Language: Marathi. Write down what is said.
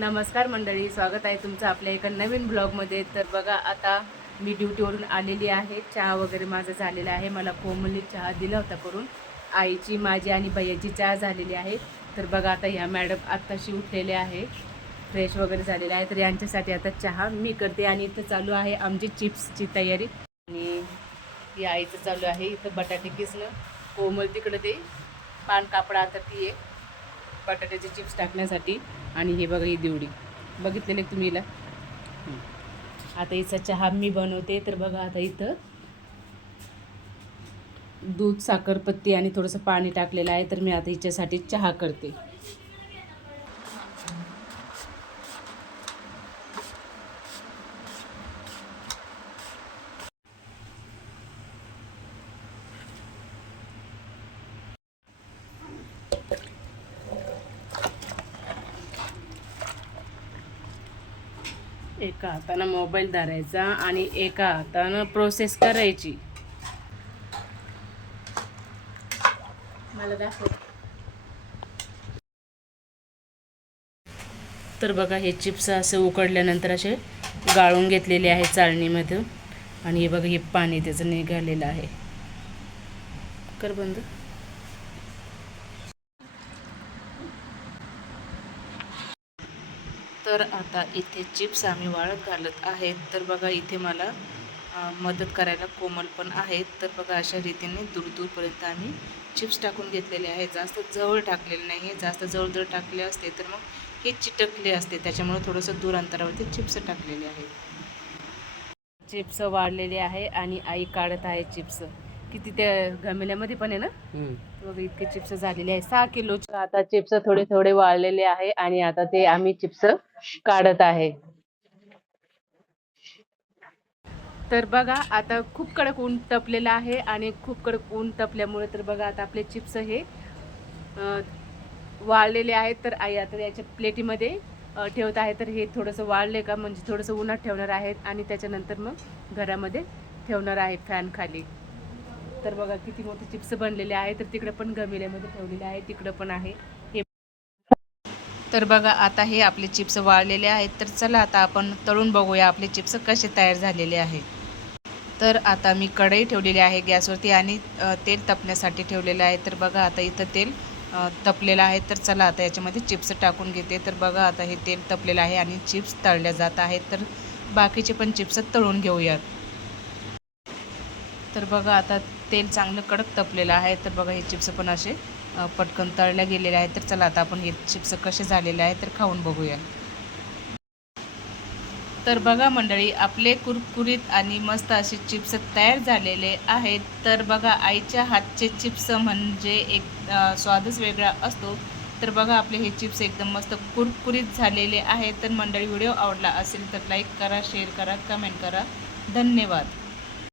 नमस्कार मंडळी, स्वागत आहे तुमचं आपल्या एका नवीन ब्लॉगमध्ये. तर बघा, आता मी ड्युटीवरून आलेली आहे. चहा वगैरे माझा झालेला आहे. मला कोमलने चहा दिला होता करून. आईची, माझी आणि भैयाची चहा झालेली आहे. तर बघा, आता ह्या मॅडम आत्ताशी उठलेले आहे, फ्रेश वगैरे झालेले आहे. तर यांच्यासाठी आता चहा मी करते. आणि इथं चालू आहे आमची चिप्सची तयारी. आणि ही आईचं चालू आहे इथं बटाटे किसणं. कोमल तिकडं ते पान कापडा आता ती आहे बटाट्याचे चिप्स टाकण्यासाठी. आणि हे बघा, ही दिवडी बघितलेले तुम्ही हिला. आता हिचा चहा मी बनवते. तर बघा, आता इथं दूध, साखरपत्ती आणि थोडंसं पाणी टाकलेलं आहे. तर मी आता हिच्यासाठी चहा करते. एका हातानं मोबाईल धरायचा आणि एका हातानं प्रोसेस करायची. मला दाखव. तर बघा, हे चिप्स असे उकडल्यानंतर असे गाळून घेतलेले आहे चाळणीमध्ये. आणि हे बघा, हे पाणी त्याचं निघालेलं आहे. कर बंद. तर आता इथे चिप्स आम्ही वाळत घालत आहेत. तर बघा, इथे मला मदत करायला कोमल पण आहेत. तर बघा, अशा रीतीने दूरपर्यंत आम्ही चिप्स टाकून घेतलेले आहे. जास्त जवळ टाकलेले नाही. जास्त जवळ टाकले असते तर मग हे चिटकले असते. त्याच्यामुळे थोडंसं दूर अंतरावरती चिप्स टाकलेले आहेत. चिप्स वाळलेले आहे आणि आई काढत आहे चिप्स. किती त्या गमेल्यामध्ये पण आहे ना. बघा, इतके चिप्स झालेले आहे 6 किलोचे. आता चिप्स थोडे थोडे वाळलेले आहे आणि आता ते आम्ही चिप्स काढत आहे. तर बघा, आता खूप कडक ऊन तपलेलं आहे. आणि खूप कडक ऊन तपल्यामुळे तर बघा, आता आपले चिप्स हे वाळलेले आहेत. तर आई आता याच्या प्लेटीमध्ये ठेवत आहे. तर हे थोडंसं वाळले का म्हणजे थोडंसं उन्हात ठेवणार आहेत आणि त्याच्यानंतर मग घरामध्ये ठेवणार आहे फॅन खाली. तर बघा, किती मोठे चिप्स बनलेले आहे. तर तिकडे पण गमिल्यामध्ये ठेवलेले आहे, तिकडं पण आहे हे. तर बघा, आता हे आपले चिप्स वाळलेले आहेत. तर चला आता आपण तळून बघूया आपले चिप्स कसे तयार झालेले आहे. तर आता मी कढई ठेवलेली आहे गॅसवरती आणि तेल तपण्यासाठी ठेवलेलं आहे. तर बघा, आता इथं तेल तपलेलं आहे. तर चला आता याच्यामध्ये चिप्स टाकून घेते. तर बघा, आता हे तेल तपलेलं आहे आणि चिप्स तळल्या जात आहेत. तर बाकीचे पण चिप्स तळून घेऊयात. तर बघा, आता तेल चांगलं कडक तपलेलं आहे. तर बघा, हे चिप्स पण असे पटकन तळल्या गेलेले आहेत. तर चला आता आपण हे चिप्स कसे झालेले आहेत तर खाऊन बघूया. तर बघा मंडळी, आपले कुरकुरीत आणि मस्त असे चिप्स तयार झालेले आहेत. तर बघा, आईच्या हातचे चिप्स म्हणजे एक स्वादच वेगळा असतो. तर बघा, आपले हे चिप्स एकदम मस्त कुरकुरीत झालेले आहेत. तर मंडळी, व्हिडिओ आवडला असेल तर लाईक करा, शेअर करा, कमेंट करा. धन्यवाद.